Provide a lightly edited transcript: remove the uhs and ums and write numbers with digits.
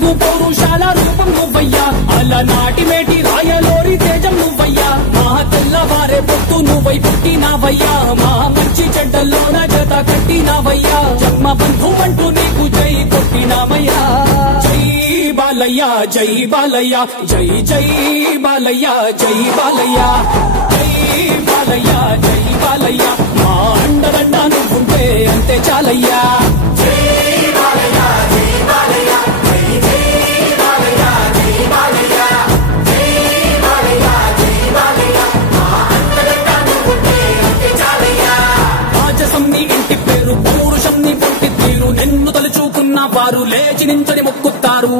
తెలుగు పౌరుషాల రూపం నువ్వయ్యా, అలనాటి మేటి రాయలోరి తేజం నువ్వయ్యా, మా తెల్లవారే పొత్తు నువ్వై పుట్టినావయ్యా, మా మంచి చెడ్డల్లోన జత కట్టినావయ్యా, జన్మ బంధు అంటూ నీకు జై కొట్టినామయ్యా. జై బాలయ్య జై బాలయ్య జై జై బాలయ్య జై బాలయ్య, జై బాలయ్య జై బాలయ్య, మా అండదండ నువ్వుంటే అంతే చాలయ్యా. జై బాలయ్య జై బాలయ్య జై జై బాలయ్య జై బాలయ్య, జై బాలయ్య జై బాలయ్య, మా అండదండ నువ్వుంటే అంతే చాలయ్యా. రాజసం నీ ఇంటి పేరు, పౌరుషం నీ పొట్టి తీరు, నిన్ను తలుచుకున్న వారు లేచి నించని మొక్కుతారు.